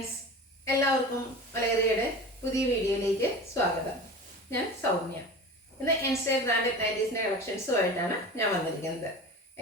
Friends, എല്ലാവർക്കും മലയാളിയുടെ പുതിയ വീഡിയോയിലേക്ക് സ്വാഗതം. ഞാൻ സൗമ്യ. ഇന്ന് എൻസ്റ്റേ ബ്രാൻഡഡ് നൈറ്റീസിൻ്റെ കളക്ഷൻസുമായിട്ടാണ് ഞാൻ വന്നിരിക്കുന്നത്.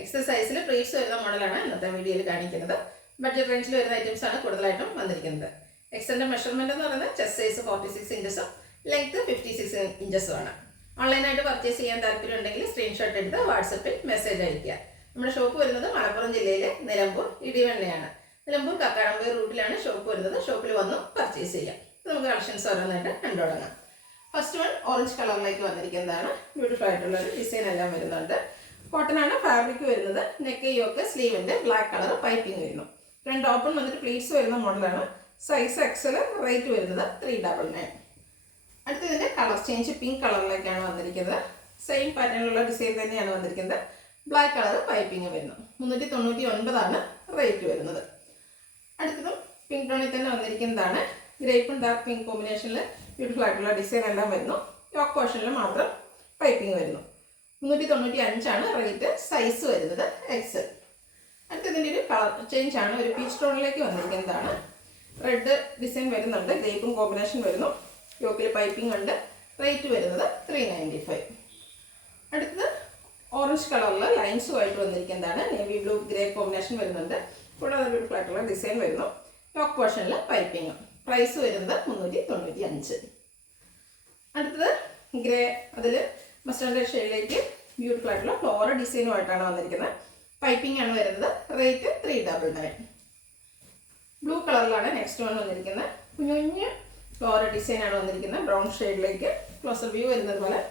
എക്സസൈസിൽ പ്ലീറ്റ്സ് വരുന്ന മോഡലാണ് ഇന്നത്തെ വീഡിയോയിൽ കാണിക്കുന്നത്. ബഡ്ജറ്റ് റേഞ്ചിൽ വരുന്ന ഐറ്റംസ് ആണ് കൂടുതലായിട്ടും വന്നിരിക്കുന്നത്. എക്സലിൻ്റെ മെഷർമെൻറ്റ് എന്ന് പറയുന്നത് ചെസ്റ്റ് സൈസ് 46 ഇഞ്ചസും ലെങ്ത് 56 ഇഞ്ചസും ആണ്. ഓൺലൈനായിട്ട് പർച്ചേസ് ചെയ്യാൻ താല്പര്യമുണ്ടെങ്കിൽ സ്ക്രീൻഷോട്ട് എടുത്ത് വാട്സപ്പിൽ മെസ്സേജ് അയയ്ക്കുക. നമ്മുടെ ഷോപ്പ് വരുന്നത് മലപ്പുറം ജില്ലയിലെ നിലമ്പൂർ ഇടിവണ്ണയാണ്. നിലമ്പൂർ കക്കാടംപൊയിൽ റൂട്ടിലാണ് ഷോപ്പ് വരുന്നത്. ഷോപ്പിൽ വന്ന് പർച്ചേസ് ചെയ്യാം. നമുക്ക് കളക്ഷൻസ് ഓരോന്നായിട്ട് കണ്ടു തുടങ്ങാം. ഫസ്റ്റ് വൺ ഓറഞ്ച് കളറിലേക്ക് വന്നിരിക്കുന്നതാണ്. ബ്യൂട്ടിഫുൾ ആയിട്ടുള്ള ഒരു ഡിസൈൻ എല്ലാം വരുന്നുണ്ട്. കോട്ടൺ ആണ് ഫാബ്രിക് വരുന്നത്. നെക്ക് യോക്ക് സ്ലീവിൻ്റെ ബ്ലാക്ക് കളർ പൈപ്പിംഗ് വരുന്നു. ഫ്രണ്ട് ഓപ്പൺ വന്നിട്ട് പ്ലീറ്റ്സ് വരുന്ന മോഡലാണ്. സൈസ് എക്സൽ, റേറ്റ് വരുന്നത് 399. അടുത്തതിൻ്റെ കളർ ചേഞ്ച് പിങ്ക് കളറിലേക്കാണ് വന്നിരിക്കുന്നത്. സെയിം പാറ്റേണിലുള്ള ഡിസൈൻ തന്നെയാണ് വന്നിരിക്കുന്നത്. ബ്ലാക്ക് കളർ പൈപ്പിംഗ് വരുന്നു. 399 റേറ്റ് വരുന്നത്. അടുത്തതും പിങ്ക് ടോണിൽ തന്നെ വന്നിരിക്കുന്നതാണ്. ഗ്രേപ്പും ഡാർക്ക് പിങ്ക് കോമ്പിനേഷനിൽ ബ്യൂട്ടിഫുൾ ആയിട്ടുള്ള ഡിസൈൻ എല്ലാം വരുന്നു. യോക്ക് പോർഷനിൽ മാത്രം പൈപ്പിംഗ് വരുന്നു. 395 റേറ്റ്. സൈസ് വരുന്നത് എക്സൽ. അടുത്തതിൻ്റെ ഒരു കളർ ചേഞ്ച് ആണ്. ഒരു പീച്ച് ടോണിലേക്ക് വന്നിരിക്കുന്നതാണ്. റെഡ് ഡിസൈൻ വരുന്നുണ്ട്. ഗ്രേപ്പും കോമ്പിനേഷൻ വരുന്നു. യോക്കിൽ പൈപ്പിംഗ് ഉണ്ട്. റേറ്റ് വരുന്നത് 395. അടുത്തത് ഓറഞ്ച് കളറിൽ ലൈൻസുമായിട്ട് വന്നിരിക്കുന്നതാണ്. നേവി ബ്ലൂ ഗ്രേ കോമ്പിനേഷൻ വരുന്നുണ്ട്. കൂടാതെ ബ്യൂട്ടിഫുൾ ആയിട്ടുള്ള ഡിസൈൻ വരുന്നു. യോക്ക് പോർഷനിൽ പൈപ്പിംഗ്. പ്രൈസ് വരുന്നത് 395. അടുത്തത് ഗ്രേ, അതിൽ മസ്റ്റേർഡ് ഷെയ്ഡിലേക്ക് ബ്യൂട്ടിഫുൾ ആയിട്ടുള്ള ഫ്ലോറൽ ഡിസൈനുമായിട്ടാണ് വന്നിരിക്കുന്നത്. പൈപ്പിംഗ് ആണ് വരുന്നത്. റേറ്റ് 399. ബ്ലൂ കളറിലാണ് നെക്സ്റ്റ് വൺ വന്നിരിക്കുന്നത്. കുഞ്ഞു ഫ്ലോറൽ ഡിസൈൻ ആണ് വന്നിരിക്കുന്നത്. ബ്രൗൺ ഷെയ്ഡിലേക്ക് ക്ലോസർ വ്യൂ വരുന്നത് പോലെ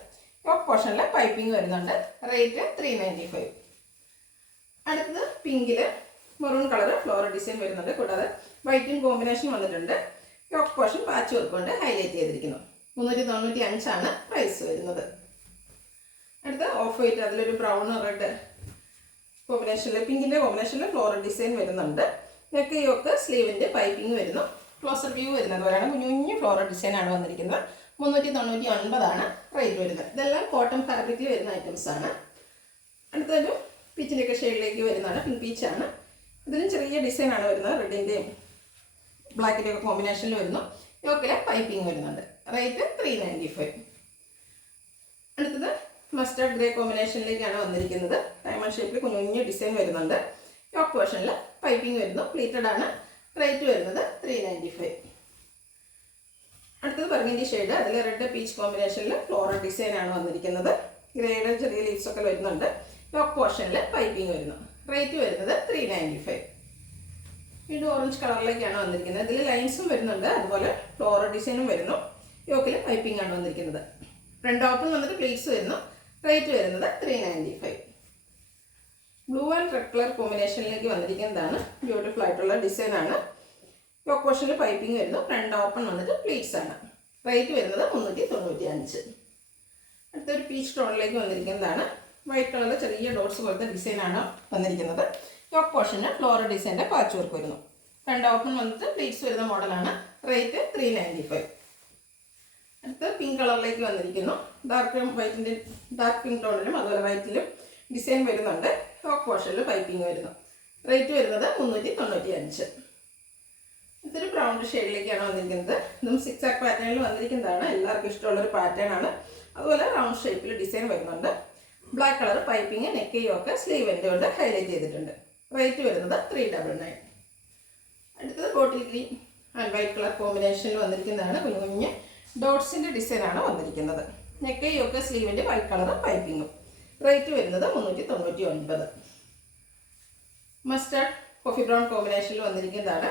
യോക്ക് പോർഷനിൽ പൈപ്പിംഗ് വരുന്നുണ്ട്. റേറ്റ് 395. അടുത്തത് പിങ്കിൽ മെറൂൺ കളർ ഫ്ലോറൽ ഡിസൈൻ വരുന്നുണ്ട്. കൂടാതെ വൈറ്റും കോമ്പിനേഷൻ വന്നിട്ടുണ്ട്. യോക്ക് പോർഷൻ പാച്ച് വർക്ക് കൊണ്ട് ഹൈലൈറ്റ് ചെയ്തിരിക്കുന്നു. 395 പ്രൈസ് വരുന്നത്. അടുത്ത ഓഫ് വൈറ്റ്, അതിലൊരു ബ്രൗൺ റെഡ് കോമ്പിനേഷനിൽ പിങ്കിൻ്റെ കോമ്പിനേഷനിൽ ഫ്ലോറൽ ഡിസൈൻ വരുന്നുണ്ട്. നെക്ക് യോക്ക് സ്ലീവിൻ്റെ പൈപ്പിംഗ് വരുന്നു. ക്ലോസർ വ്യൂ വരുന്നത് പോലെയാണ്. കുഞ്ഞു ഫ്ലോറൽ ഡിസൈനാണ് വന്നിരിക്കുന്നത്. 399 റേറ്റ് വരുന്നത്. ഇതെല്ലാം കോട്ടൺ ഫാബ്രിക്കിൽ വരുന്ന ഐറ്റംസ് ആണ്. അടുത്തൊരു പീച്ചിൻ്റെയൊക്കെ ഷെയ്ഡിലേക്ക് വരുന്നതാണ്. പിങ്ക് പീച്ചാണ്. ഇതിലും ചെറിയ ഡിസൈനാണ് വരുന്നത്. റെഡിൻ്റെയും ബ്ലാക്കിൻ്റെയൊക്കെ കോമ്പിനേഷനിൽ വരുന്നു. യോക്കിലെ പൈപ്പിംഗ് വരുന്നുണ്ട്. റേറ്റ് 395. അടുത്തത് മസ്റ്റേർഡ് ഗ്രേ കോമ്പിനേഷനിലേക്കാണ് വന്നിരിക്കുന്നത്. ഡയമണ്ട് ഷേപ്പിൽ കുഞ്ഞു ഡിസൈൻ വരുന്നുണ്ട്. യോക്ക് പോർഷനിൽ പൈപ്പിംഗ് വരുന്നു. പ്ലീറ്റഡ് ആണ്. റേറ്റ് വരുന്നത് 395. അടുത്തത് ബർഗൻഡി ഷെയ്ഡ്, അതിൽ റെഡ് പീച്ച് കോമ്പിനേഷനിൽ ഫ്ലോറൽ ഡിസൈനാണ് വന്നിരിക്കുന്നത്. ഗ്രേയുടെ ചെറിയ ലീവ്സൊക്കെ വരുന്നുണ്ട്. യോക്ക് പോർഷനിൽ പൈപ്പിംഗ് വരുന്നു. റേറ്റ് വരുന്നത് 395. ഇത് ഓറഞ്ച് കളറിലേക്കാണ് വന്നിരിക്കുന്നത്. ഇതിൽ ലൈൻസും വരുന്നുണ്ട്. അതുപോലെ ഫ്ലോറൽ ഡിസൈനും വരുന്നു. യോക്കിൽ പൈപ്പിംഗ് ആണ് വന്നിരിക്കുന്നത്. ഫ്രണ്ട് ഓപ്പൺ വന്നിട്ട് പ്ലീറ്റ്സ് വരുന്നു. റേറ്റ് വരുന്നത് 395. ബ്ലൂ ആൻഡ് റെഡ് കളർ കോമ്പിനേഷനിലേക്ക് വന്നിരിക്കുന്നതാണ്. ബ്യൂട്ടിഫുൾ ആയിട്ടുള്ള ഡിസൈനാണ്. യോക്ക് പോർഷനിൽ പൈപ്പിംഗ് വരുന്നു. ഫ്രണ്ട് ഓപ്പൺ വന്നിട്ട് പ്ലീറ്റ്സ് ആണ്. റേറ്റ് വരുന്നത് 395. അടുത്തൊരു പീച്ച് ടോണിലേക്ക് വന്നിരിക്കുന്നതാണ്. വൈറ്റ് കളറിൽ ചെറിയ ഡോട്ട്സ് പോലത്തെ ഡിസൈനാണ് വന്നിരിക്കുന്നത്. യോക്ക് പോർഷന് ഫ്ലോറൽ ഡിസൈൻ്റെ പാച്ച് വർക്ക് വരുന്നു. ഫ്രണ്ട് ഓപ്പൺ വന്നിട്ട് പ്ലീറ്റ്സ് വരുന്ന മോഡലാണ്. റേറ്റ് 395. അടുത്ത് പിങ്ക് കളറിലേക്ക് വന്നിരിക്കുന്നു. ഡാർക്ക് പിങ്ക് ടോണിലും അതുപോലെ വൈറ്റിലും ഡിസൈൻ വരുന്നുണ്ട്. യോക്ക് പോർഷനിൽ പൈപ്പിംഗ് വരുന്നു. റേറ്റ് വരുന്നത് 395. ഇതൊരു ബ്രൗൺ ഷെയ്ഡിലേക്കാണ് വന്നിരിക്കുന്നത്. ഇതും സിക്സാക് പാറ്റേണിൽ വന്നിരിക്കുന്നതാണ്. എല്ലാവർക്കും ഇഷ്ടമുള്ളൊരു പാറ്റേൺ ആണ്. അതുപോലെ റൗണ്ട് ഷേപ്പിൽ ഡിസൈൻ വരുന്നുണ്ട്. Black colour piping, neck yoke സ്ലീവിൻ്റെ കൊണ്ട് ഹൈലൈറ്റ് ചെയ്തിട്ടുണ്ട്. റേറ്റ് വരുന്നത് 399. അടുത്തത് bottle green and white colour കോമ്പിനേഷനിൽ വന്നിരിക്കുന്നതാണ്. കുഞ്ഞു ഡോട്ട്സിൻ്റെ ഡിസൈനാണ് വന്നിരിക്കുന്നത്. നെക്ക് യോക്ക് സ്ലീവിൻ്റെ വൈറ്റ് കളർ പൈപ്പിങ്ങും. റേറ്റ് വരുന്നത് 399. മസ്റ്റേർഡ് കോഫി ബ്രൗൺ കോമ്പിനേഷനിൽ വന്നിരിക്കുന്നതാണ്.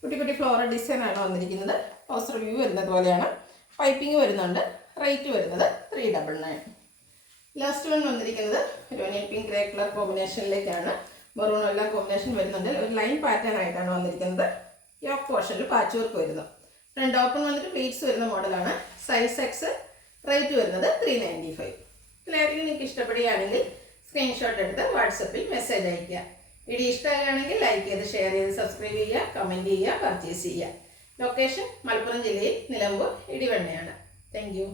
കുട്ടി കുട്ടി ഫ്ലോറൽ ഡിസൈനാണ് വന്നിരിക്കുന്നത്. ക്ലോസർ വ്യൂ വരുന്നത് പോലെയാണ്. പൈപ്പിംഗ് വരുന്നുണ്ട്. റേറ്റ് വരുന്നത് 399. ലാസ്റ്റ് വൺ വന്നിരിക്കുന്നത് ഒരു പിങ്ക് ഗ്രേ കളർ കോമ്പിനേഷനിലേക്കാണ്. മെറൂൺ എല്ലാം കോമ്പിനേഷൻ വരുന്നുണ്ട്. ഒരു ലൈൻ പാറ്റേൺ ആയിട്ടാണ് വന്നിരിക്കുന്നത്. യോക്ക് പോർഷനിൽ പാച്ച് വർക്ക് വരുന്നു. ഫ്രണ്ട് ഓപ്പൺ വന്നിട്ട് പ്ലീറ്റ്സ് വരുന്ന മോഡലാണ്. Size X. റേറ്റ് വരുന്നത് 395. ഇതിലേതെങ്കിലും നിങ്ങൾക്ക് ഇഷ്ടപ്പെടുകയാണെങ്കിൽ സ്ക്രീൻഷോട്ട് എടുത്ത് വാട്സപ്പിൽ മെസ്സേജ് അയയ്ക്കുക. വീഡിയോ ഇഷ്ടമാകുകയാണെങ്കിൽ ലൈക്ക് ചെയ്ത് ഷെയർ ചെയ്ത് സബ്സ്ക്രൈബ് ചെയ്യുക, കമൻറ്റ് ചെയ്യുക, പർച്ചേസ് ചെയ്യുക. ലൊക്കേഷൻ മലപ്പുറം ജില്ലയിൽ നിലമ്പൂർ ഇടിവണ്ണയാണ്. Thank you.